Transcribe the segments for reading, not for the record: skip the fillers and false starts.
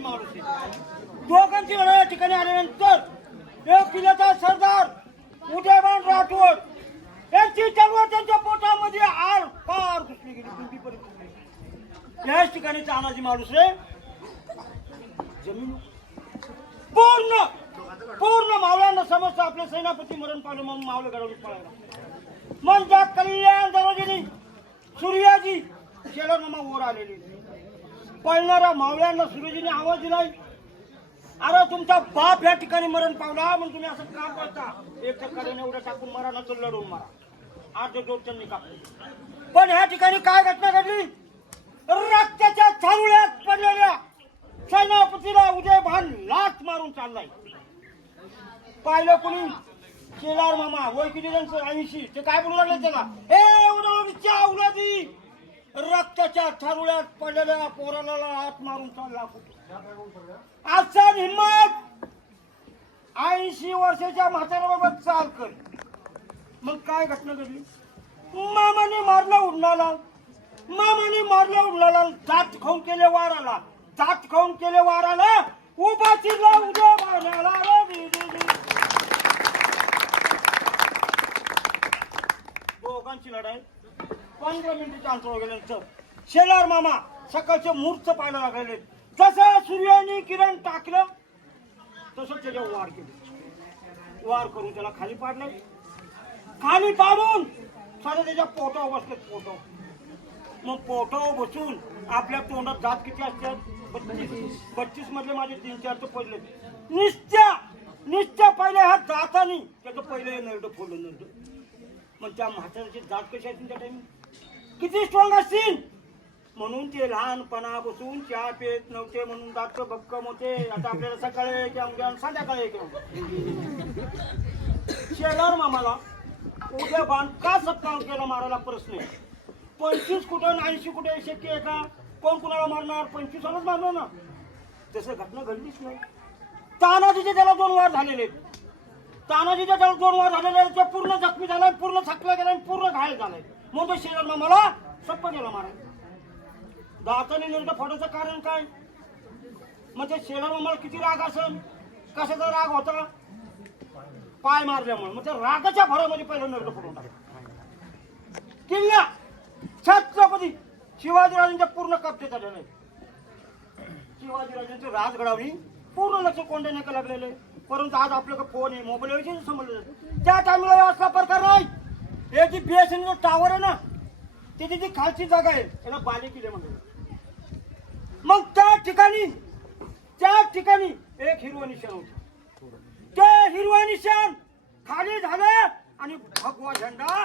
तानाजी माणूस आहे. दोघांची लढाई या ठिकाणी आल्यानंतर एक किल्ल्याचा सरदार उदयभान राठोड यांची तलवार त्यांच्या पोटामध्ये आर पार घुसली गेली, पिंपीपर्यंत. याच ठिकाणी तानाजी माणूस रे जमीन पूर्ण पूर्ण मावळ्यांना समजतं आपले सेनापती मरण पावले म्हणून मावळे घडवून पळायला. मग त्या कल्याण दरवाजेने सूर्याजी शेलर मामा वर आलेले. पळणाऱ्या मावळ्यांना सूर्याजीने आवाज दिलाय, अरे तुमचा बाप या ठिकाणी मरण पावला म्हणून तुम्ही असं का करता? एक कडेने एवढं टाकून मारा ना तर लढवून मारा. आठ दोन कापले. पण ह्या ठिकाणी काय घटना घडली? रक्ताच्या थारुळ्यात पडलेल्या सेनापतीला उदयभान लाथ मारून चाललाय. पाहिलं कुणी? शेलार मामा वय किती त्यांचं 80. ते काय बोलू लागले त्याला, हे उडवणीच्या औलादी रक्ताच्या थारुळ्यात पडलेल्या पोराला हात मारून चालला. आजचा हिम्मत 80 वर्षाच्या म्हाताऱ्याबरोबर चाल कर. मग काय घटना घडली? मामाने मारला उडणाला, मामाने मारला उडणाला, दात खाऊन केले वाराला, दात खाऊन केले वाराला, उभा चिरला उद्या बाणाला. दोघांची लढाई 15 मिनिटाच्या अंतरावर गेल्यानंतर शेलार मामा सकाळचे मुहूर्त पाहायला लागले. जसं सूर्याने किरण टाकलं तसं त्याच्यावर वार केले. वार करून त्याला खाली पाडलं. खाली पाडून सारे त्याच्या पोटावर बसले. पोटावर मग पोटावर बसून आपल्या तोंडात दात किती असतात? 32 मधले माझे 3-4 तर पडले. नित्या पहिल्या ह्या दातानी त्याचं पहिलं नरड फोडलं. नरड मग त्या म्हाताऱ्याचे दात कसे असतील त्या टाइम किती स्ट्रॉंग असतील? म्हणून ते लहानपणापासून चहा पेत नव्हते म्हणून दात भक्कम होते. आता आपल्याला सकाळी किंवा उद्या संध्याकाळी शेलार मामाला उदयभान का सत्कार केला मारायला प्रश्न आहे. 25 कुठं 80 कुठे शक्य आहे का? कोण कुणाला मारणार? 25 मारणार ना. तसं घटना घडलीच नाही. तानाजीचे त्याला 2 वार झालेले. तानाजीच्या त्याला 2 वार झालेले. ते पूर्ण जखमी झालाय, पूर्ण थकला गेलाय, पूर्ण घायल झालाय. म्हणून शेलार मामाला सप्प गेला मारायला. दाताने नेमकं फोडायचं कारण काय? मग ते शेलार मामाला किती राग असेल? कशाचा राग होता? पाय मारल्यामुळे. मग त्या रागाच्या भरामध्ये पहिलं नरड फोडून टाकलं. किल्ला छत्रपती शिवाजीराजांच्या पूर्ण कब्जात झालेला आहे. शिवाजीराजांची राजगडावणी पूर्ण लक्ष कोंड्याने का लागलेले. परंतु आज आपल्याकडे फोन आहे, मोबाईल विषयी समजलं जातं. त्या टायमाला असला प्रकार नाही. हे जी BSNL टावर आहे ना, त्याची जी खालची जागा आहे त्याला बाले किल्ले म्हणतात. मग त्या ठिकाणी एक हिरवं निशाण होतं. ते हिरवं निशाण खाली झालं आणि भगवा झेंडा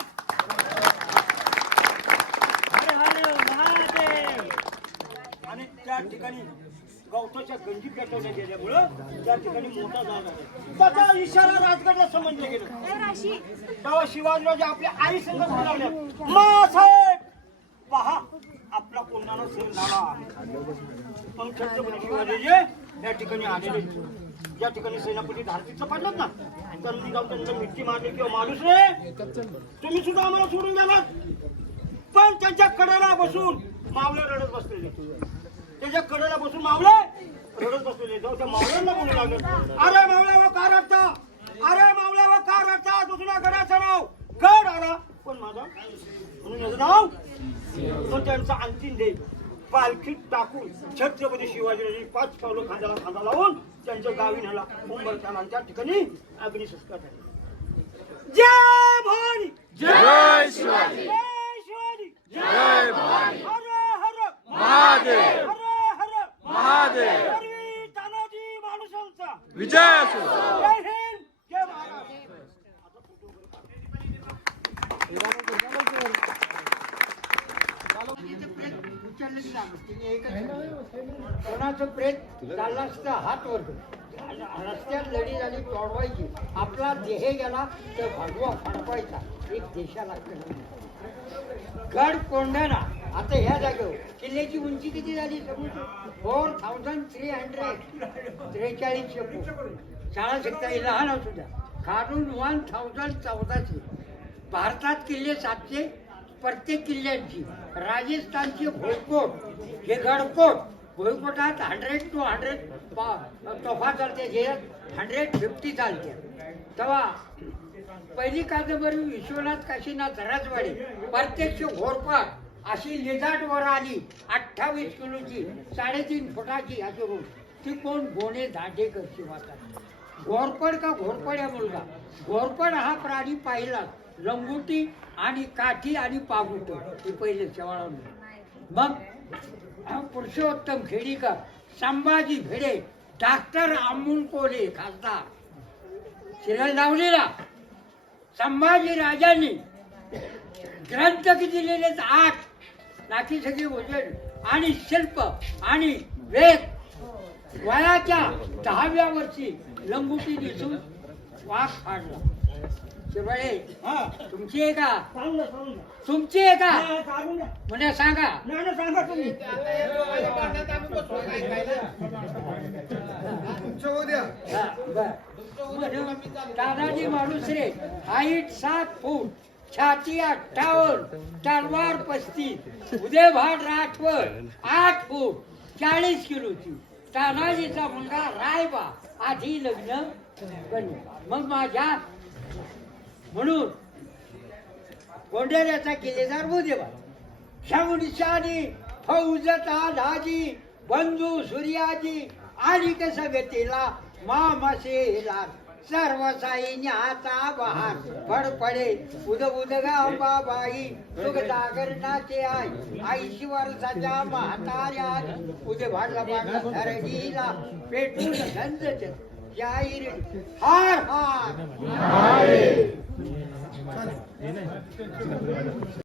आणि त्या ठिकाणी गवताच्या गंजी पेटवल्या गेल्यामुळं त्या ठिकाणी मोठा जागा आहे. त्याचा इशारा राजगडला समजलं गेलं. तेव्हा शिवाजीराजे आपल्या आई संघ लागल्या, मा साहेब पहा आपला कोंडाणा सैल झाला. मग छत्रपती शिवाजी या ठिकाणी आलेले. ज्या ठिकाणी सेनापती धारतीचं पडलात ना, त्यांनी जाऊन त्यांना मिठी मारली किंवा माणूस रे तुम्ही सुद्धा आम्हाला सोडून गेलात. पण त्यांच्या कडेला बसून मावळे रडत बसलेले. त्याच्या कडेला बसून मावळे रडत बसलेले. जाऊ त्या मावळ्यांना बोलू लागले, अरे मावळ्या का रडता? अरे मावळ्या का रडता? दुसऱ्या गडाचं नाव गड आला पण माझा म्हणून याचं नाव. तो त्यांचा अंतिम देह पालखीत टाकून छत्रपती शिवाजीराजे 5 पावलं खांद्याला खांदा लावून त्यांच्या गावी नेला. मुंबईच्या त्या ठिकाणी अग्निसंस्कार झाले. जय भवानी, जय शिवाजी, जय शिवाजी, जय भवानी, हर हर महादेव, हर हर महादेव. हरी तानाजी माणूसांचा विजय असो. जय हिंद, जय महाराष्ट्र. कोणाचं प्रेत चालला असतं हात वर रस्त्यात लढी झाली तोडवायची. आपला देह गेला तर भगवा फडकवायचा. एक देशाला गड कोंढाणा. आता ह्या जागेवर किल्ल्याची उंची किती झाली? 4343 शाळा शिकता लहान असू द्या. काढून 1414. भारतात किल्ले 700. प्रत्येक किल्ल्यांची राजस्थानचे भोजकोट हे गडकोट भुईकोटात 100 to 100 तोफा चालते, जे 150 चालते. तेव्हा पहिली कादंबरी विश्वनाथ काशीनाथ राजवाडे प्रत्यक्ष घोरपाट अशी लिजाट वर आली 28 किलोची 3.5 फुटाची अशी रोड. ती कोण गोणे दांडेकर शिवाचा. घोरपड का घोरपड या मुलगा. घोरपड हा प्राणी पाहिला लंगोटी आणि काठी आणि पागुट हे पहिले शेवाळा. मग पुरुषोत्तम खेडीकर, संभाजी भिडे, डॉक्टर अमोल कोले खासदार सिरियल लावलेला. संभाजी राजांनी ग्रंथ किती लिहिलेत? 8. नाकी सगळी वजन आणि शिल्प आणि वेद. वयाच्या 10व्या वर्षी लंगोटी दिसून वाघ फाडला. शिरवाळे हा तुमची आहे का? सांगा सांगा तुमची आहे का? हा, सांगून द्या. म्हणजे सांगा. नाही ना, सांगा तुम्ही. हा, बर. म्हणून दादाजी मालुसरे, हाईट 7 फूट, छाती 58, तलवार 35, उदयभान राठवर 8 फूट 40 किलोची. तानाजीचा मुलगा रायबा आधी लग्न करणं. मग माझ्या म्हणून गोंढऱ्याचा किल्लेदार उदयभान, शौनिशानी फौजता धाजी बंधू सूर्याजी आणि कसगतीला मामाशेला सर्व सैन्याचा बहार फडफडे उद उदगा अंबाबाई सुख जागरणाचे आई 80 वर्षाच्या म्हाताऱ्या उदय भाडला बांधला धरणीला पेटून गंज जाहीर हार हार.